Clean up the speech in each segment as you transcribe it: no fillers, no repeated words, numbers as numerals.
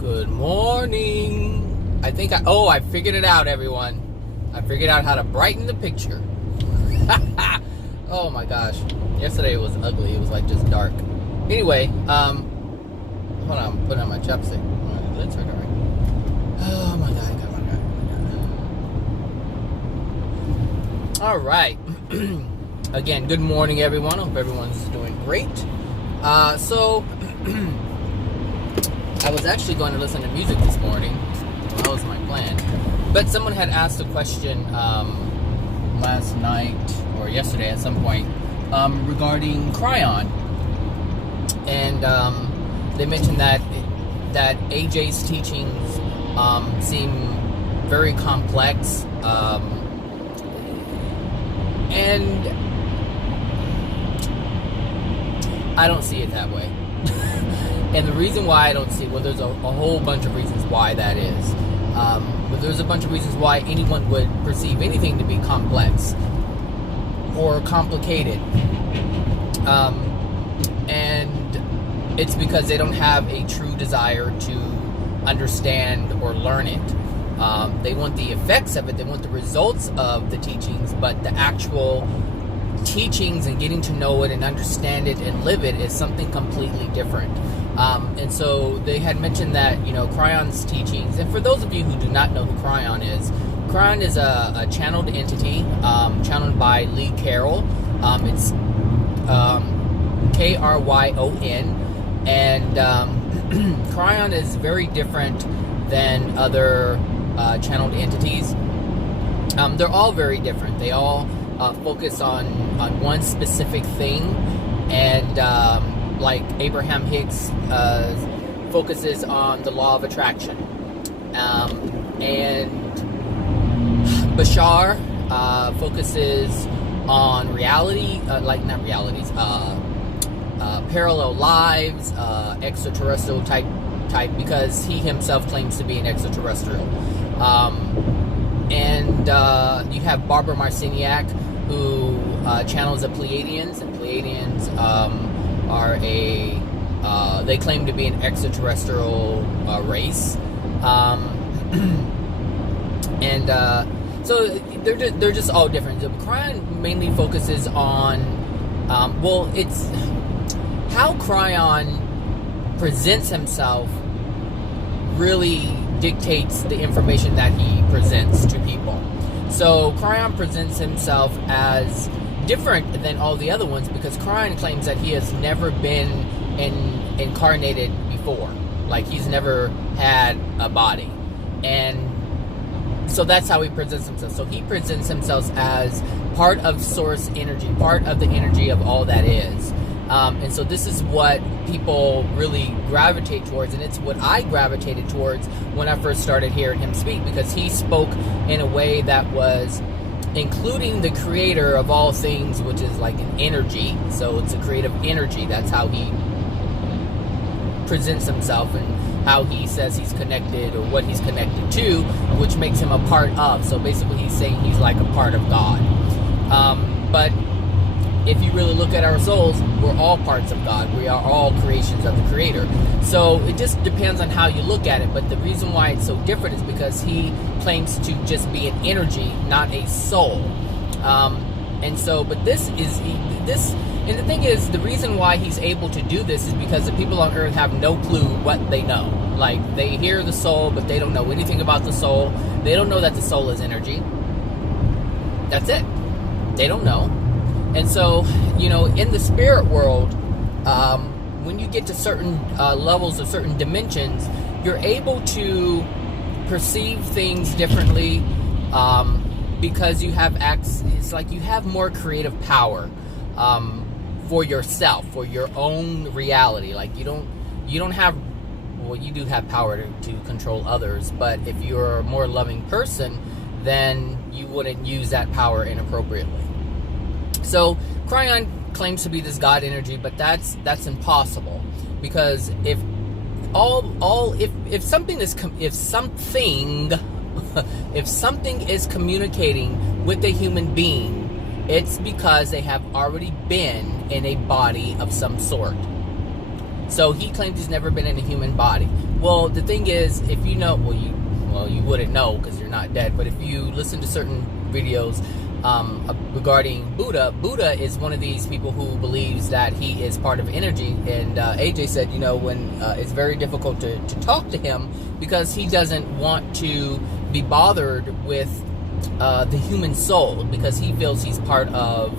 Good morning. I figured it out, everyone. I figured out how to brighten the picture. Oh my gosh. Yesterday it was ugly. It was like just dark. Anyway, hold on, I'm putting on my chapstick. That's right. Oh my god, All right. Again, good morning, everyone. Hope everyone's doing great. So I was actually going to listen to music this morning. Well, that was my plan. But someone had asked a question last night or yesterday at some point regarding KRYON. And they mentioned that AJ's teachings seem very complex. And I don't see it that way. And the reason why I don't see it, well, there's a whole bunch of reasons why that is. But there's a bunch of reasons why anyone would perceive anything to be complex or complicated. And it's because they don't have a true desire to understand or learn it. They want the effects of it, they want the results of the teachings, but the actual teachings and getting to know it and understand it and live it is something completely different. And so they had mentioned that, KRYON's teachings, and for those of you who do not know who KRYON is a channeled entity, channeled by Lee Carroll. It's KRYON, and KRYON is very different than other channeled entities. They're all very different. They all focus on one specific thing, and like Abraham Hicks focuses on the law of attraction, and Bashar focuses on reality, not realities, parallel lives, extraterrestrial type, because he himself claims to be an extraterrestrial. And you have Barbara Marciniak, who channels the Pleiadians, and Pleiadians are they claim to be an extraterrestrial race, and so they're just all different. KRYON mainly focuses on it's how KRYON presents himself really dictates the information that he presents to people. So KRYON presents himself as different than all the other ones because KRYON claims that he has never been incarnated before. Like, he's never had a body. And so that's how he presents himself. So he presents himself as part of source energy, part of the energy of all that is. And so this is what people really gravitate towards, and it's what I gravitated towards when I first started hearing him speak, because he spoke in a way that was including the creator of all things, which is like an energy. So it's a creative energy. That's how he presents himself and how he says he's connected, or what he's connected to, which makes him a part of. So basically he's saying he's like a part of God. But if you really look at our souls, we're all parts of God. We are all creations of the Creator. So it just depends on how you look at it. But the reason why it's so different is because he claims to just be an energy, not a soul. And the thing is, the reason why he's able to do this is because the people on earth have no clue what they know. Like, they hear the soul, but they don't know anything about the soul. They don't know that the soul is energy. That's it. They don't know. And so, in the spirit world, when you get to certain levels or certain dimensions, you're able to perceive things differently because you have it's like you have more creative power for yourself, for your own reality. Like, you don't have, well, you do have power to control others, but if you're a more loving person, then you wouldn't use that power inappropriately. So KRYON claims to be this God energy, but that's impossible, because if something is communicating with a human being, it's because they have already been in a body of some sort. So he claims he's never been in a human body. Well, the thing is, if you know, you wouldn't know because you're not dead. But if you listen to certain videos regarding Buddha, Buddha is one of these people who believes that he is part of energy. And AJ said, when it's very difficult to talk to him because he doesn't want to be bothered with the human soul, because he feels he's part of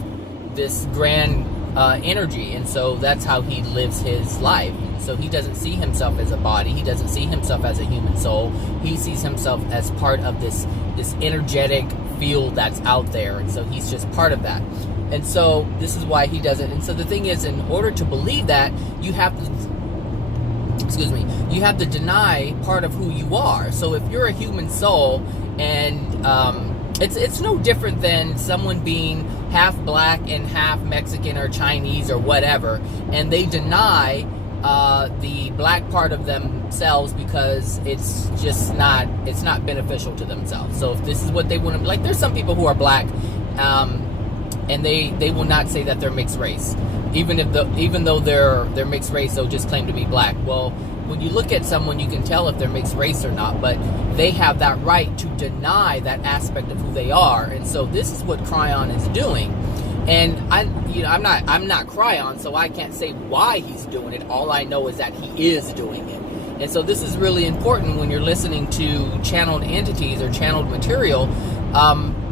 this grand energy, and so that's how he lives his life. So he doesn't see himself as a body, he doesn't see himself as a human soul, he sees himself as part of this energetic field that's out there, and so he's just part of that. And so this is why he doesn't. And so the thing is, in order to believe that, you have to deny part of who you are. So if you're a human soul, and it's no different than someone being half black and half Mexican or Chinese or whatever, and they deny the black part of themselves because it's not beneficial to themselves. So if this is what they want to, like, there's some people who are black, and they will not say that they're mixed race, even though they're mixed race, they'll just claim to be black. Well, when you look at someone, you can tell if they're mixed race or not, but they have that right to deny that aspect of who they are. And so this is what KRYON is doing. And I'm not KRYON, so I can't say why he's doing it. All I know is that he is doing it. And so this is really important when you're listening to channeled entities or channeled material,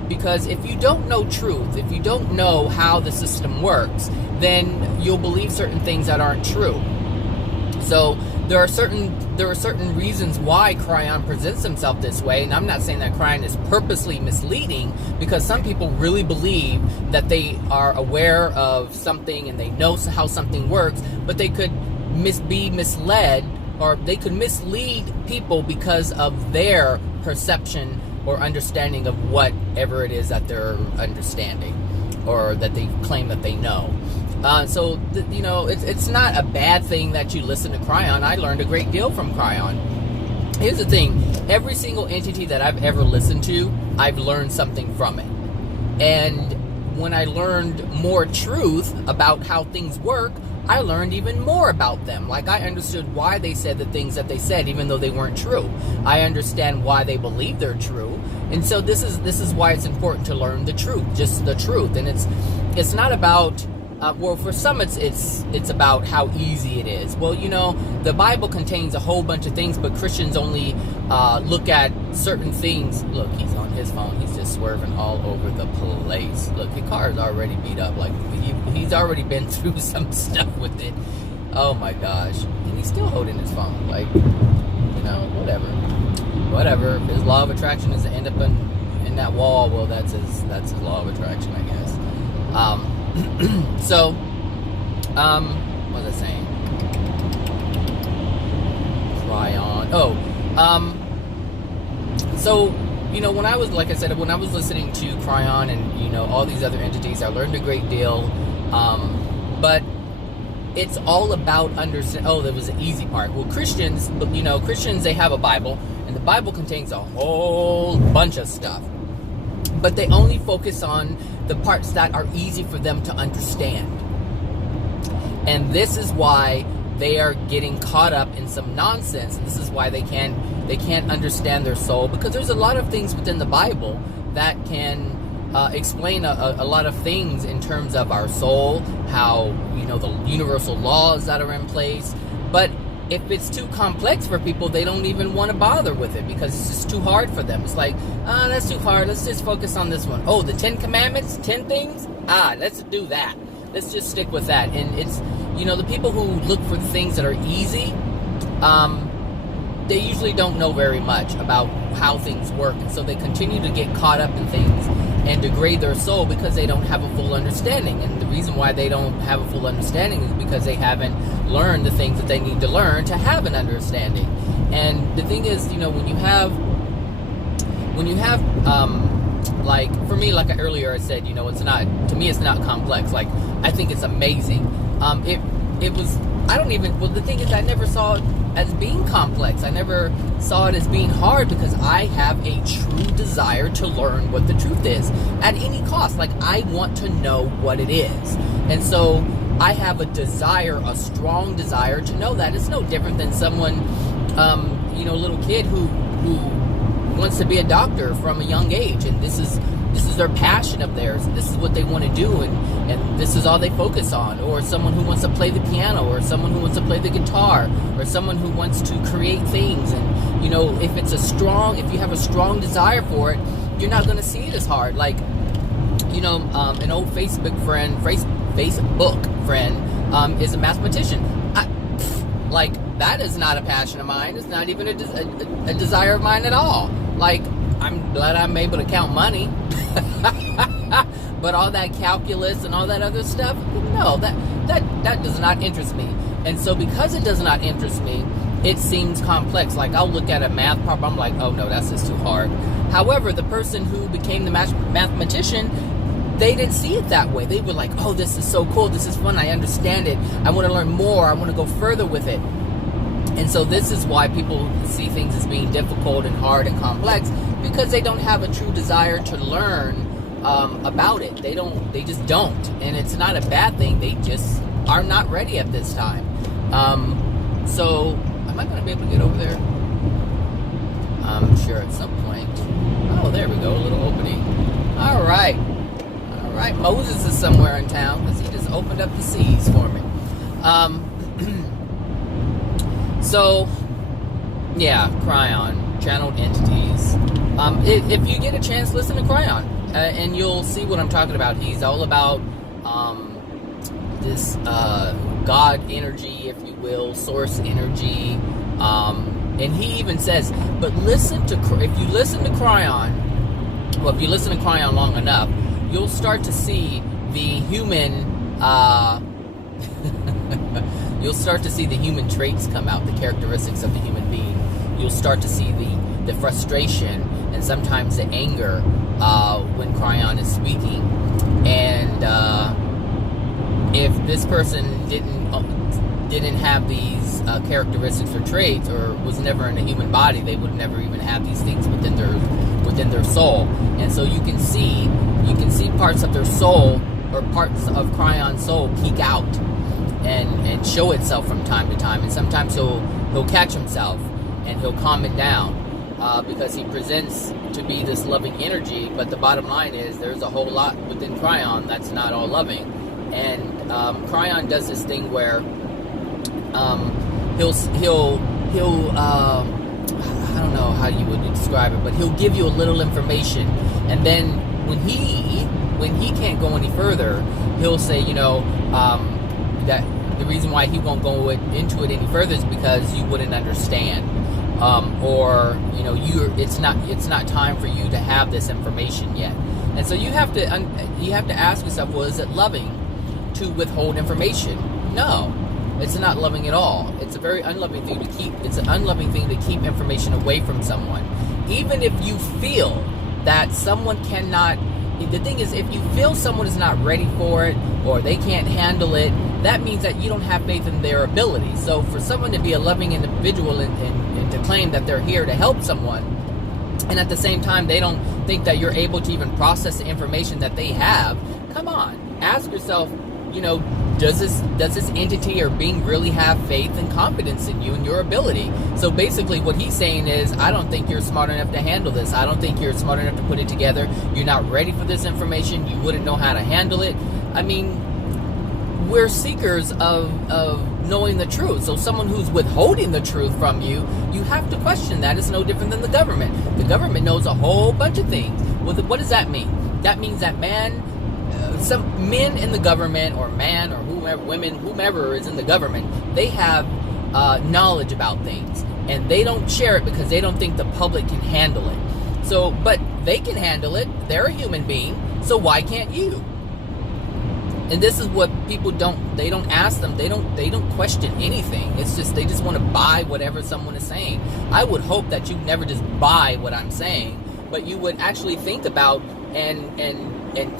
because if you don't know truth, if you don't know how the system works, then you'll believe certain things that aren't true. So there are certain reasons why KRYON presents himself this way, and I'm not saying that KRYON is purposely misleading, because some people really believe that they are aware of something and they know how something works, but they could be misled, or they could mislead people because of their perception or understanding of whatever it is that they're understanding or that they claim that they know. So it's not a bad thing that you listen to KRYON. I learned a great deal from KRYON. Here's the thing: every single entity that I've ever listened to, I've learned something from it. And when I learned more truth about how things work, I learned even more about them. Like, I understood why they said the things that they said, even though they weren't true. I understand why they believe they're true. And so this is why it's important to learn the truth, just the truth. And it's not about well, for some it's about how easy it is. Well, the Bible contains a whole bunch of things, but Christians only look at certain things. Look, he's on his phone. He's just swerving all over the place. Look, the car is already beat up. Like, he's already been through some stuff with it. Oh my gosh. And he's still holding his phone. Like, whatever. If his law of attraction is to end up in that wall, well, that's his law of attraction, I guess. So, what was I saying? KRYON. So, when I was listening to KRYON and, all these other entities, I learned a great deal. But it's all about understanding. Oh, there was an easy part. Well, Christians, they have a Bible, and the Bible contains a whole bunch of stuff. But they only focus on the parts that are easy for them to understand. And this is why they are getting caught up in some nonsense. And this is why they can't understand their soul, because there's a lot of things within the Bible that can explain a lot of things in terms of our soul, how, the universal laws that are in place. But if it's too complex for people, they don't even want to bother with it because it's just too hard for them. It's like, that's too hard. Let's just focus on this one. Oh, the 10 Commandments, 10 things? Let's do that. Let's just stick with that. And it's, the people who look for the things that are easy, they usually don't know very much about how things work. And so they continue to get caught up in things and degrade their soul because they don't have a full understanding. And the reason why they don't have a full understanding is because they haven't learned the things that they need to learn to have an understanding. And the thing is, when you have like, for me, like earlier I said, it's not complex. Like, I think it's amazing. The thing is, I never saw it as being complex. I never saw it as being hard because I have a true desire to learn what the truth is at any cost. Like, I want to know what it is. And so I have a strong desire to know that. It's no different than someone little kid who wants to be a doctor from a young age, and this is their passion of theirs. This is what they want to do, and this is all they focus on. Or someone who wants to play the piano, or someone who wants to play the guitar, or someone who wants to create things. And if you have a strong desire for it, you're not going to see it as hard. Like, an old Facebook friend is a mathematician. That is not a passion of mine. It's not even a desire of mine at all. Like, I'm glad I'm able to count money. But all that calculus and all that other stuff, no, that does not interest me. And so because it does not interest me, it seems complex. Like, I'll look at a math problem, I'm like, oh no, that's just too hard. However, the person who became the mathematician, they didn't see it that way. They were like, oh, this is so cool, this is fun, I understand it, I want to learn more, I want to go further with it. And so this is why people see things as being difficult and hard and complex, because they don't have a true desire to learn about it. They just don't. And it's not a bad thing, they just are not ready at this time. So am I going to be able to get over there? I'm sure at some point. Oh, there we go, a little opening. All right, Moses is somewhere in town because he just opened up the seas for me. So, yeah, KRYON, channeled entities. If you get a chance, listen to KRYON, and you'll see what I'm talking about. He's all about this God energy, if you will, source energy. And he even says, but if you listen to KRYON, well, if you listen to KRYON long enough, you'll start to see the human, you'll start to see the human traits come out, the characteristics of the human being. You'll start to see the frustration and sometimes the anger when KRYON is speaking. And if this person didn't have these characteristics or traits, or was never in a human body, they would never even have these things within their soul. And so you can see parts of their soul, or parts of KRYON's soul, peek out and show itself from time to time. And sometimes he'll catch himself and he'll calm it down because he presents to be this loving energy. But the bottom line is there's a whole lot within KRYON that's not all loving. And KRYON does this thing where he'll I don't know how you would describe it, but he'll give you a little information, and then when he can't go any further, he'll say, that the reason why he won't go into it any further is because you wouldn't understand, or it's not time for you to have this information yet. And so you have to ask yourself, well, is it loving to withhold information? No, it's not loving at all. It's a very unloving thing to keep. It's an unloving thing to keep information away from someone, even if you feel that someone cannot. The thing is, if you feel someone is not ready for it or they can't handle it, that means that you don't have faith in their ability. So for someone to be a loving individual and to claim that they're here to help someone, and at the same time they don't think that you're able to even process the information that they have, come on, ask yourself, does this entity or being really have faith and confidence in you and your ability? So basically what he's saying is, I don't think you're smart enough to handle this. I don't think you're smart enough to put it together. You're not ready for this information. You wouldn't know how to handle it. I mean, we're seekers of knowing the truth. So someone who's withholding the truth from you, you have to question that. It's no different than the government. The government knows a whole bunch of things. Well, what does that mean? That means that some men in the government, or man, or whoever, women, whomever is in the government, they have knowledge about things, and they don't share it because they don't think the public can handle it. So, but they can handle it. They're a human being, so why can't you? And this is what people don't. They don't ask them. They don't question anything. It's just they just want to buy whatever someone is saying. I would hope that you never just buy what I'm saying, but you would actually think about and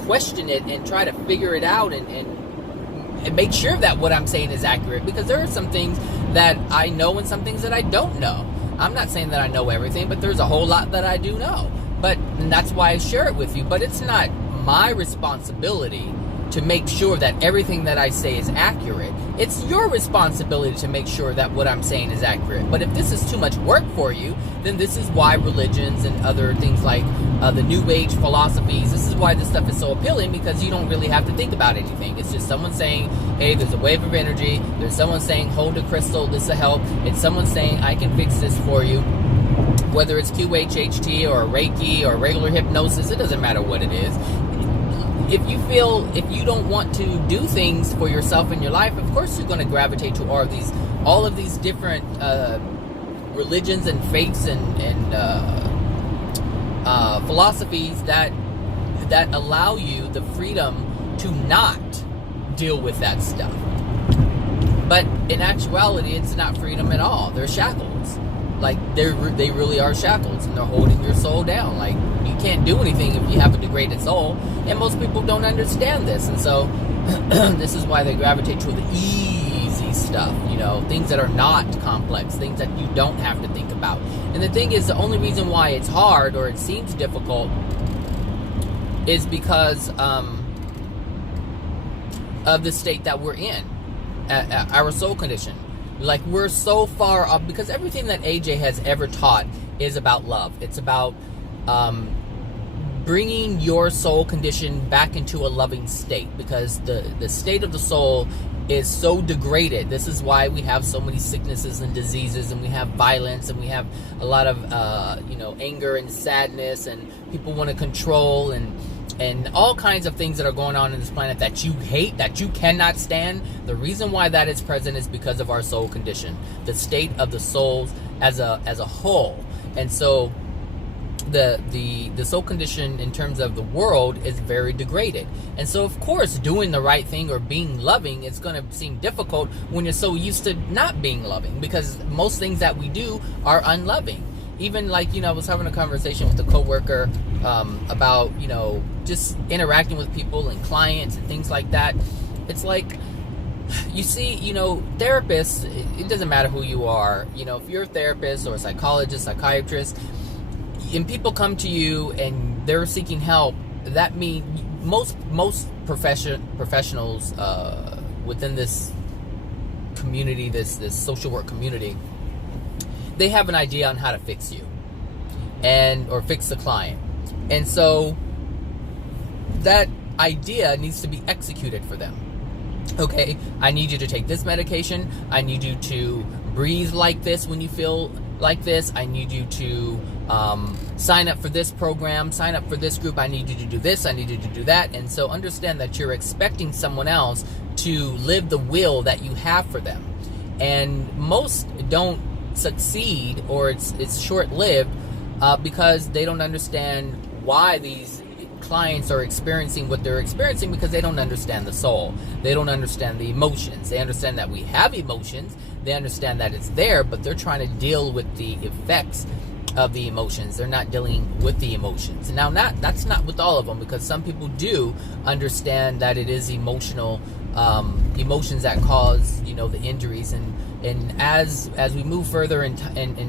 question it and try to figure it out and make sure that what I'm saying is accurate, because there are some things that I know and some things that I don't know. I'm not saying that I know everything, but there's a whole lot that I do know. And that's why I share it with you. But it's not my responsibility to make sure that everything that I say is accurate. It's your responsibility to make sure that what I'm saying is accurate. But if this is too much work for you, then this is why religions and other things like the New Age philosophies, this is why this stuff is so appealing, because you don't really have to think about anything. It's just someone saying, hey, there's a wave of energy. There's someone saying, hold a crystal, this will help. It's someone saying, I can fix this for you. Whether it's QHHT or Reiki or regular hypnosis, it doesn't matter what it is. If you don't want to do things for yourself in your life, of course you're going to gravitate to all of these different religions and faiths and philosophies that allow you the freedom to not deal with that stuff. But in actuality, it's not freedom at all. They're shackles. Like, they really are shackles, and they're holding your soul down. Like, you can't do anything if you have a degraded soul, and most people don't understand this. And so this is why they gravitate to the easy stuff, things that are not complex, things that you don't have to think about. And the thing is, the only reason why it's hard or it seems difficult is because of the state that we're in, our soul condition. Like, we're so far up, because everything that AJ has ever taught is about love. It's about bringing your soul condition back into a loving state, because the state of the soul is so degraded. This is why we have so many sicknesses and diseases, and we have violence, and we have a lot of anger and sadness, and people want to control, and all kinds of things that are going on in this planet that you hate, that you cannot stand. The reason why that is present is because of our soul condition, the state of the souls as a whole. And so the soul condition in terms of the world is very degraded. And so, of course, doing the right thing or being loving is going to seem difficult when you're so used to not being loving, because most things that we do are unloving. Even like, I was having a conversation with a coworker about, just interacting with people and clients and things like that. It's like, you see, therapists, it doesn't matter who you are. If you're a therapist or a psychologist, psychiatrist, and people come to you and they're seeking help, that means most professionals within this community, this social work community, they have an idea on how to fix you or fix the client. And so that idea needs to be executed for them. Okay, I need you to take this medication. I need you to breathe like this when you feel like this. I need you to sign up for this program, sign up for this group. I need you to do this. I need you to do that. And so understand that you're expecting someone else to live the will that you have for them. And most don't succeed, or it's short-lived because they don't understand why these clients are experiencing what they're experiencing, because they don't understand the soul. They don't understand the emotions. They understand that we have emotions. They understand that it's there, but they're trying to deal with the effects of the emotions. They're not dealing with the emotions. Now, that's not with all of them, because some people do understand that it is emotions that cause the injuries, and as we move further in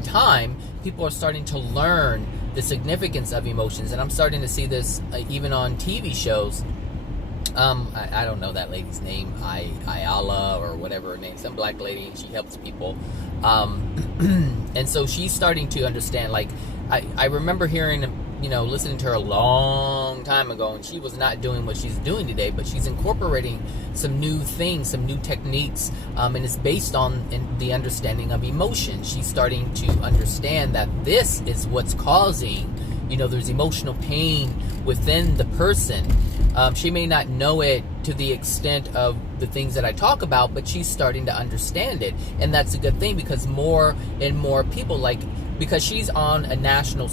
time, people are starting to learn the significance of emotions. And I'm starting to see this even on TV shows. I don't know that lady's name, Ayala or whatever her name, some black lady, and she helps people. And so she's starting to understand. Like, I remember hearing, listening to her a long time ago, and she was not doing what she's doing today, but she's incorporating some new things, some new techniques, and it's based on the understanding of emotion. She's starting to understand that this is what's causing, there's emotional pain within the person. She may not know it to the extent of the things that I talk about, but she's starting to understand it. And that's a good thing, because more and more people, because she's on a national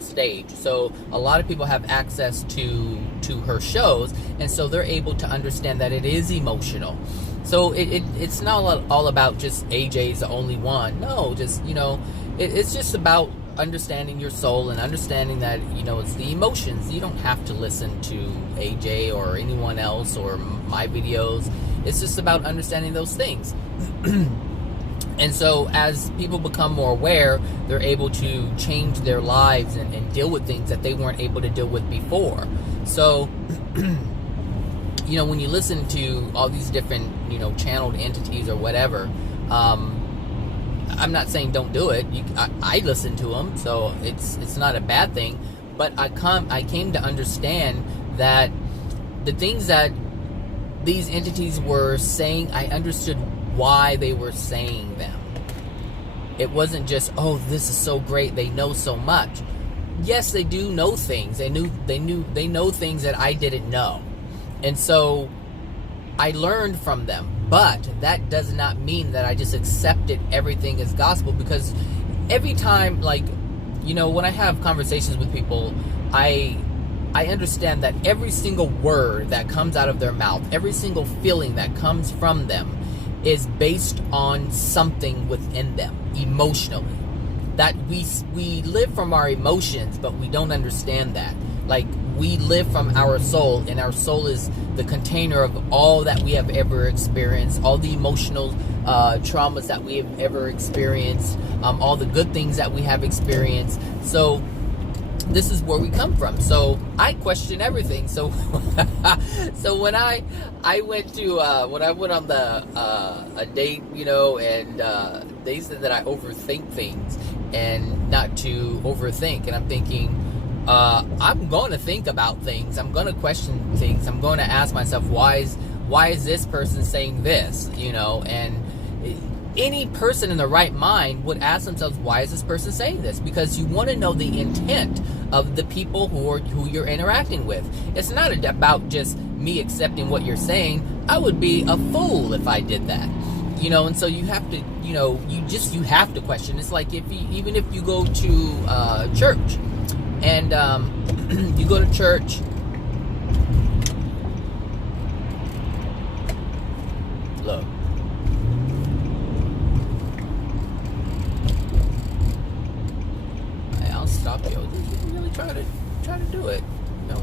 stage, so a lot of people have access to her shows, and so they're able to understand that it is emotional. So it's not all about just AJ's the only one. No, just it's just about understanding your soul and understanding that it's the emotions. You don't have to listen to AJ or anyone else or my videos. It's just about understanding those things. And so as people become more aware, they're able to change their lives and deal with things that they weren't able to deal with before. So you know, when you listen to all these different, you know, channeled entities or whatever, I'm not saying don't do it. I listen to them, so it's not a bad thing. But I came to understand that the things that these entities were saying, I understood why they were saying them. It wasn't just, oh, this is so great, they know so much. Yes, they do know things. They know things that I didn't know. And so I learned from them. But that does not mean that I just accepted everything as gospel, because every time, like, you know, when I have conversations with people, I understand that every single word that comes out of their mouth, every single feeling that comes from them is based on something within them emotionally. That we live from our emotions, but we don't understand that. Like, we live from our soul, and our soul is the container of all that we have ever experienced, all the emotional traumas that we have ever experienced, all the good things that we have experienced. So this is where we come from. So I question everything. So so when I went to when I went on a date, you know, and they said that I overthink things and not to overthink, and I'm thinking, I'm going to think about things. I'm going to question things. I'm going to ask myself, why is this person saying this? You know, and any person in the right mind would ask themselves, why is this person saying this? Because you want to know the intent of the people who you're interacting with. It's not about just me accepting what you're saying. I would be a fool if I did that. You know, and so you have to, you know, you have to question. It's like even if you go to church, and you go to church, look, I'll stop you. You really try to do it. No.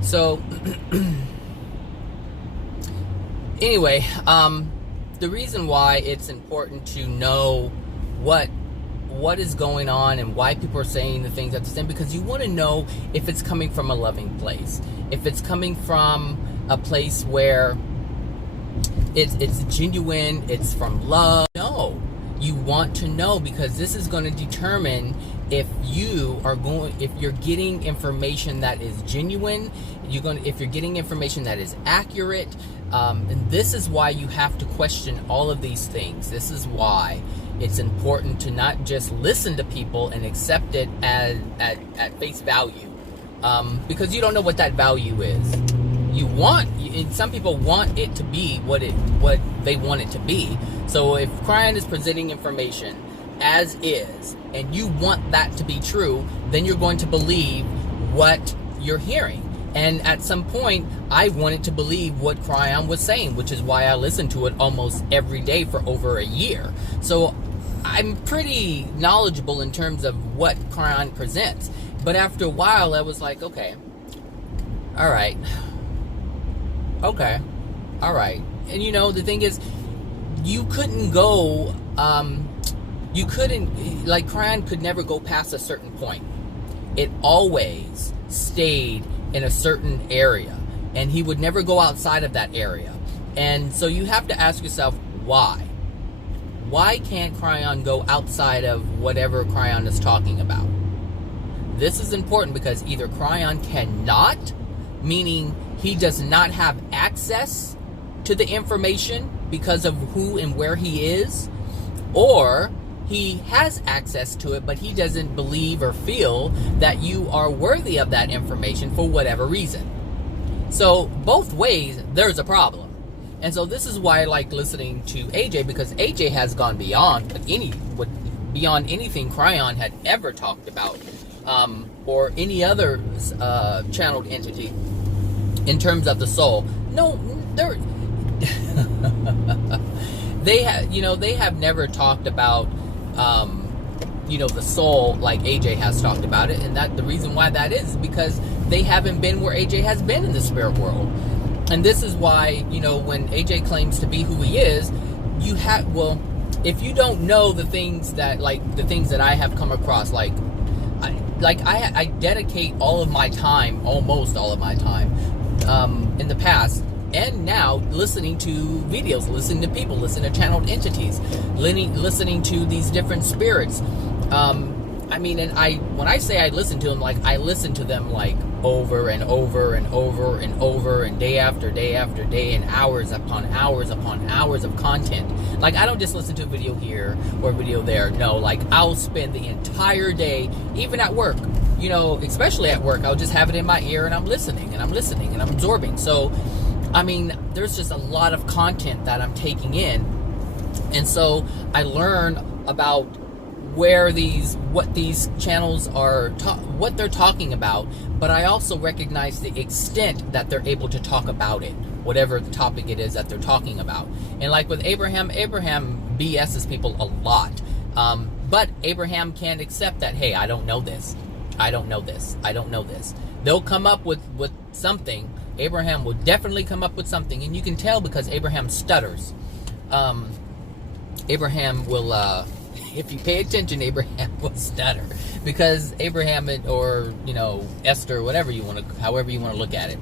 So, anyway, the reason why it's important to know what is going on and why people are saying the things that they're saying, because you want to know if it's coming from a loving place, if it's coming from a place where it's genuine, it's from love. No, you want to know, because this is going to determine if you're getting information that is genuine, if you're getting information that is accurate, and this is why you have to question all of these things. This is why it's important to not just listen to people and accept it at face value, because you don't know what that value is. Some people want it to be what they want it to be. So if KRYON is presenting information as is, and you want that to be true, then you're going to believe what you're hearing. And at some point, I wanted to believe what KRYON was saying, which is why I listened to it almost every day for over a year. So I'm pretty knowledgeable in terms of what KRYON presents. But after a while, I was like, okay, all right. And you know, the thing is, you couldn't go, like, KRYON could never go past a certain point. It always stayed in a certain area, and he would never go outside of that area. And so you have to ask yourself, why can't KRYON go outside of whatever KRYON is talking about? This is important, because either KRYON cannot, meaning he does not have access to the information because of who and where he is, or he has access to it, but he doesn't believe or feel that you are worthy of that information for whatever reason. So both ways, there's a problem. And so this is why I like listening to AJ, because AJ has gone beyond anything KRYON had ever talked about, or any other channeled entity in terms of the soul. No, they have never talked about the soul like AJ has talked about it. And that the reason why that is because they haven't been where AJ has been in the spirit world. And this is why, when AJ claims to be who he is, if you don't know the things that I have come across, I dedicate almost all of my time, in the past and now, listening to videos, listening to people, listening to channeled entities, listening to these different spirits. When I say I listen to them, I listen to them over and over and over and over, and day after day after day, and hours upon hours upon hours of content. I don't just listen to a video here or a video there. No, I'll spend the entire day, even at work, especially at work, I'll just have it in my ear and I'm listening and I'm absorbing. So, there's just a lot of content that I'm taking in. And so I learn about what these channels are, what they're talking about, but I also recognize the extent that they're able to talk about it, whatever the topic it is that they're talking about. And with Abraham BS's people a lot. But Abraham can't accept that, hey, I don't know this. They'll come up with something. Abraham will definitely come up with something, and you can tell because Abraham stutters. Abraham will, if you pay attention, Abraham will stutter, because Abraham, or Esther, however you want to look at it,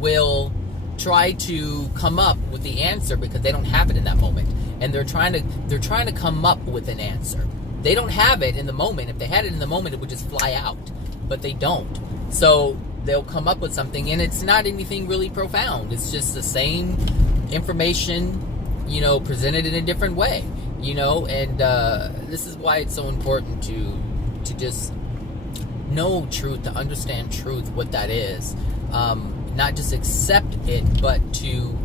will try to come up with the answer because they don't have it in that moment, and they're trying to come up with an answer. They don't have it in the moment. If they had it in the moment, it would just fly out, but they don't. So they'll come up with something, and it's not anything really profound. It's just the same information, presented in a different way, and this is why it's so important to just know truth, to understand truth, what that is. Not just accept it, but to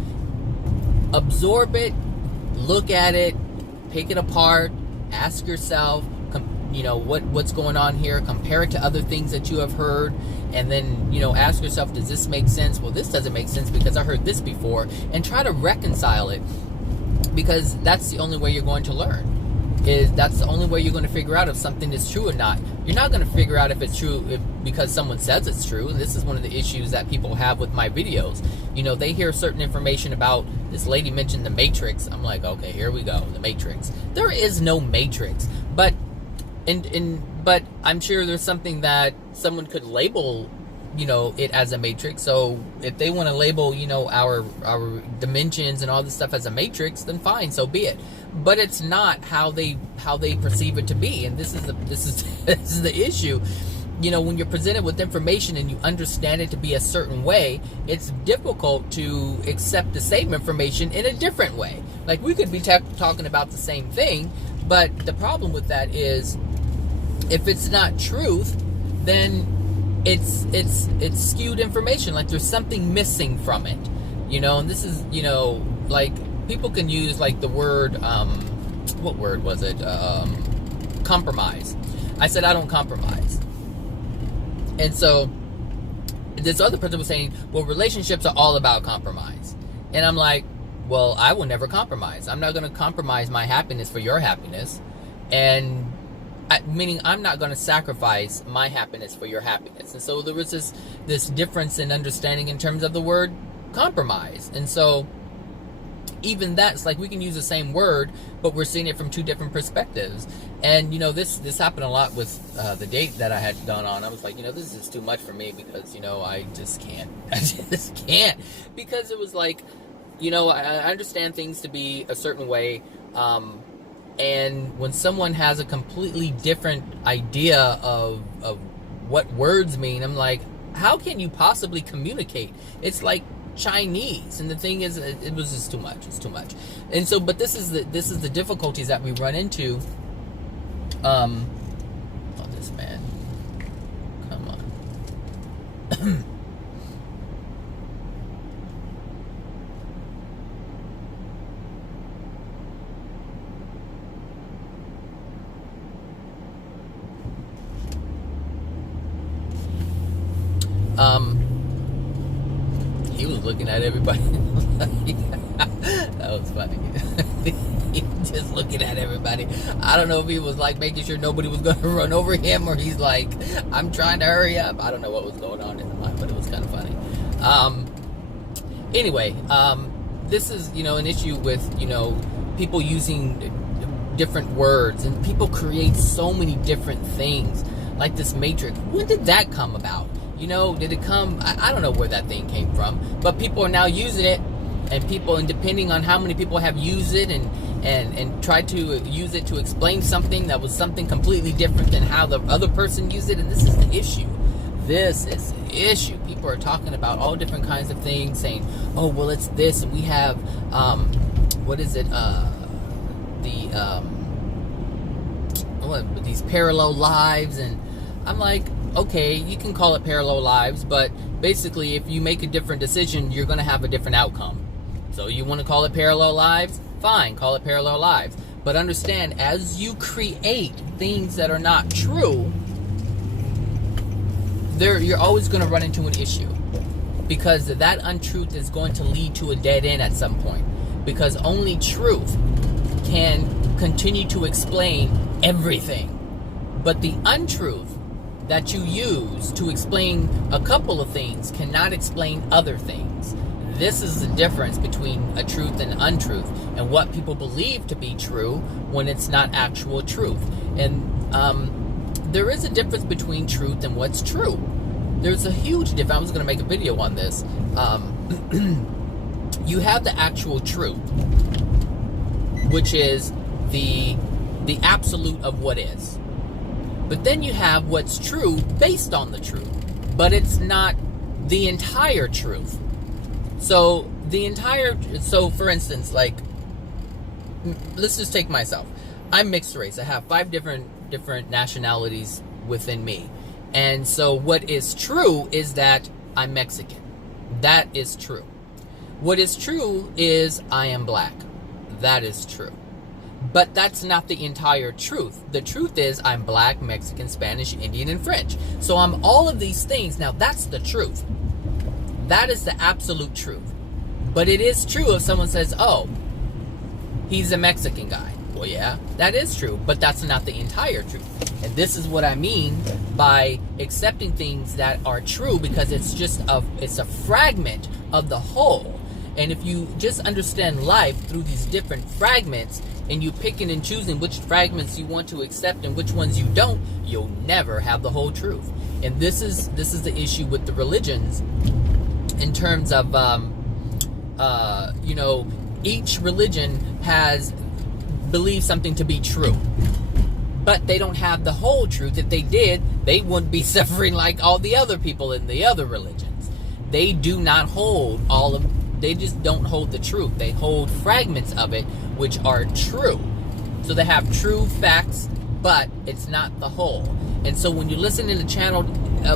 absorb it, look at it, pick it apart, ask yourself, what's going on here, compare it to other things that you have heard, and then, ask yourself, does this make sense? Well, this doesn't make sense because I heard this before, and try to reconcile it, because that's the only way you're going to learn. That's the only way you're going to figure out if something is true or not. You're not going to figure out if it's true because someone says it's true. And this is one of the issues that people have with my videos. They hear certain information about, this lady mentioned the Matrix. I'm like, okay, here we go, the Matrix. There is no Matrix, but but I'm sure there's something that someone could label, it as a Matrix. So if they want to label, our dimensions and all this stuff as a Matrix, then fine, so be it. But it's not how they perceive it to be, and this is the issue. When you're presented with information and you understand it to be a certain way, it's difficult to accept the same information in a different way. We could be talking about the same thing, but the problem with that is, if it's not truth, then it's skewed information. There's something missing from it, and this is, people can use the word, what word was it? Compromise. I said, I don't compromise. And so this other person was saying, well, relationships are all about compromise. And I'm like, well, I will never compromise. I'm not going to compromise my happiness for your happiness. And meaning I'm not going to sacrifice my happiness for your happiness. And so there was this difference in understanding in terms of the word compromise. And so even that's we can use the same word, but we're seeing it from two different perspectives. And this happened a lot with the date that I had gone on. I was like, this is too much for me, because I just can't. Because it was I understand things to be a certain way, and when someone has a completely different idea of what words mean, I'm like, how can you possibly communicate? It's like Chinese, and the thing is, it was just too much. It's too much. And so, but this is the difficulties that we run into. Oh, this man, come on. He was looking at everybody. That was funny. He was just looking at everybody. I don't know if he was making sure nobody was going to run over him, or he's I'm trying to hurry up. I don't know what was going on in the mind, but it was kind of funny. Anyway, this is, an issue with, people using different words, and people create so many different things like this matrix. When did that come about? Did it come, I don't know where that thing came from, but people are now using it, and depending on how many people have used it and tried to use it to explain something that was something completely different than how the other person used it. And this is the issue. This is the issue. People are talking about all different kinds of things, saying, oh, well, it's this, and we have, these parallel lives. And I'm like, okay, you can call it parallel lives, but basically if you make a different decision, you're going to have a different outcome. So you want to call it parallel lives? Fine, call it parallel lives. But understand, as you create things that are not true, you're always going to run into an issue, because that untruth is going to lead to a dead end at some point, because only truth can continue to explain everything. But the untruth that you use to explain a couple of things cannot explain other things. This is the difference between a truth and untruth, and what people believe to be true when it's not actual truth. And there is a difference between truth and what's true. There's a huge difference. I was going to make a video on this. You have the actual truth, which is the absolute of what is. But then you have what's true based on the truth, but it's not the entire truth. So for instance, like, let's just take myself. I'm mixed race. I have 5 different nationalities within me. And so what is true is that I'm Mexican. That is true. What is true is I am black. That is true. But that's not the entire truth. The truth is I'm black, Mexican, Spanish, Indian, and French. So I'm all of these things. Now that's the truth. That is the absolute truth. But it is true if someone says, oh, he's a Mexican guy. Well, yeah, that is true, but that's not the entire truth. And this is what I mean by accepting things that are true, because it's a fragment of the whole. And if you just understand life through these different fragments, and you picking and choosing which fragments you want to accept and which ones you don't, you'll never have the whole truth. And this is the issue with the religions, in terms of each religion believes something to be true, but they don't have the whole truth. If they did, they wouldn't be suffering like all the other people in the other religions. They do not hold they just don't hold the truth. They hold fragments of it, which are true. So they have true facts, but it's not the whole. And so when you listen to the channeled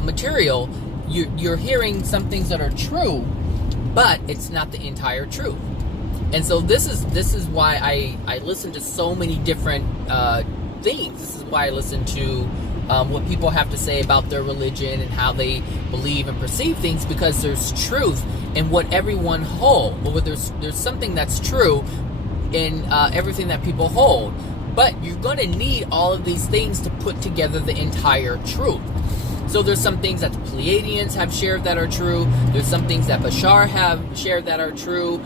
material, you're hearing some things that are true, but it's not the entire truth. And so this is why I listen to so many different things. This is why I listen to what people have to say about their religion and how they believe and perceive things, because there's truth in what everyone holds. Or there's something that's true in everything that people hold. But you're going to need all of these things to put together the entire truth. So there's some things that the Pleiadians have shared that are true. There's some things that Bashar have shared that are true.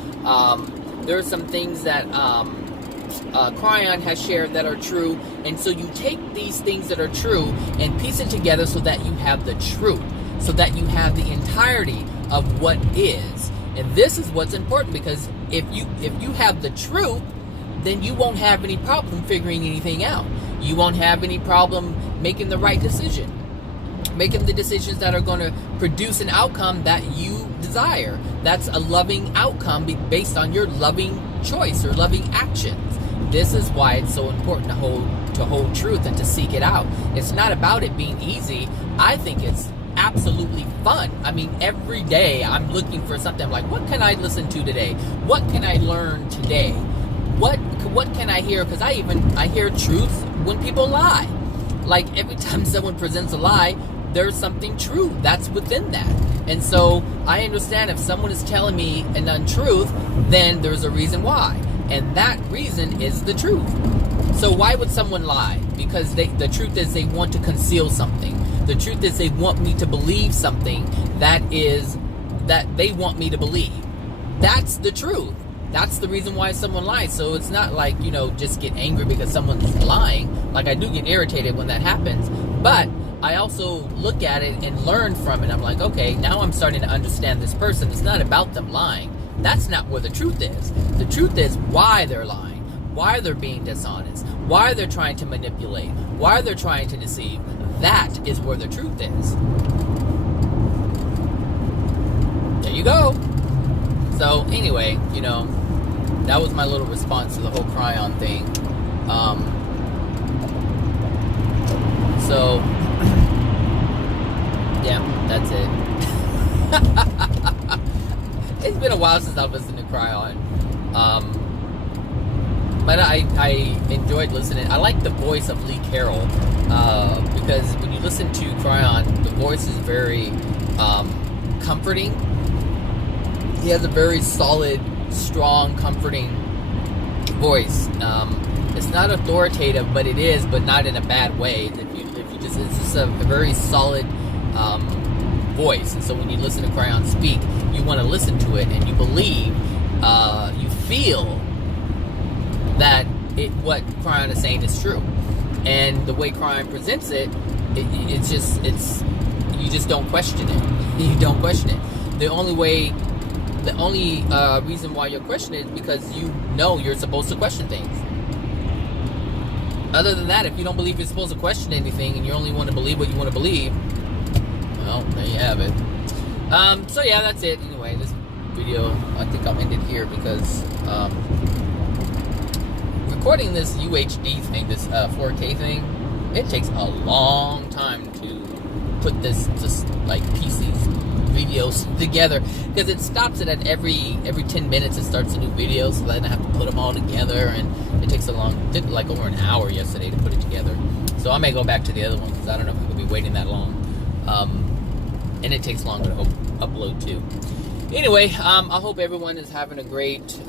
There are some things that KRYON has shared that are true. And so you take these things that are true and piece it together so that you have the truth, so that you have the entirety of what is. And this is what's important, because if you have the truth, then you won't have any problem figuring anything out. You won't have any problem making the right decision, making the decisions that are going to produce an outcome that you desire. That's a loving outcome based on your loving choice or loving actions. This is why it's so important to hold truth and to seek it out. It's not about it being easy. I think it's absolutely fun. I mean, every day I'm looking for something. I'm like, what can I listen to today? What can I learn today? What can I hear? Because I hear truth when people lie. Like, every time someone presents a lie, there's something true that's within that. And so I understand if someone is telling me an untruth, then there's a reason why. And that reason is the truth. So why would someone lie? Because the truth is they want to conceal something. The truth is they want me to believe something that they want me to believe. that's the truth. That's the reason why someone lies. So it's not like, just get angry because someone's lying. Like, I do get irritated when that happens, but I also look at it and learn from it. I'm like, okay, now I'm starting to understand this person. It's not about them lying. That's not where the truth is. The truth is why they're lying, why they're being dishonest, why they're trying to manipulate, why they're trying to deceive. That is where the truth is. There you go. So anyway, that was my little response to the whole KRYON thing. So yeah, that's it. It's been a while since I've listened to KRYON. But I enjoyed listening. I like the voice of Lee Carroll, because when you listen to KRYON, the voice is very comforting. He has a very solid, strong, comforting voice. It's not authoritative, but it is, but not in a bad way. It's just a very solid voice. And so when you listen to KRYON speak, you want to listen to it, and you believe, you feel that what KRYON is saying is true. And the way KRYON presents it, you just don't question it. You don't question it. The only reason why you're questioning it is because you're supposed to question things. Other than that, if you don't believe you're supposed to question anything and you only want to believe what you want to believe, well, there you have it. So yeah, that's it. Anyway, this video, I think I'll end it here because recording this UHD thing, this 4K thing, it takes a long time to put this just like pieces videos together, because it stops it at every 10 minutes. It starts a new video, so then I have to put them all together, and it takes took like over an hour yesterday to put it together. So I may go back to the other one because I don't know if I could be waiting that long, and it takes longer to upload too. Anyway, I hope everyone is having a great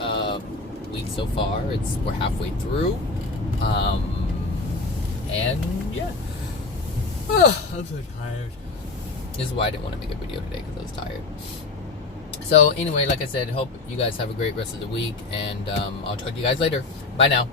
week so far. We're halfway through, and yeah. I'm so tired. This is why I didn't want to make a video today, because I was tired. So anyway, like I said, hope you guys have a great rest of the week, and I'll talk to you guys later. Bye now.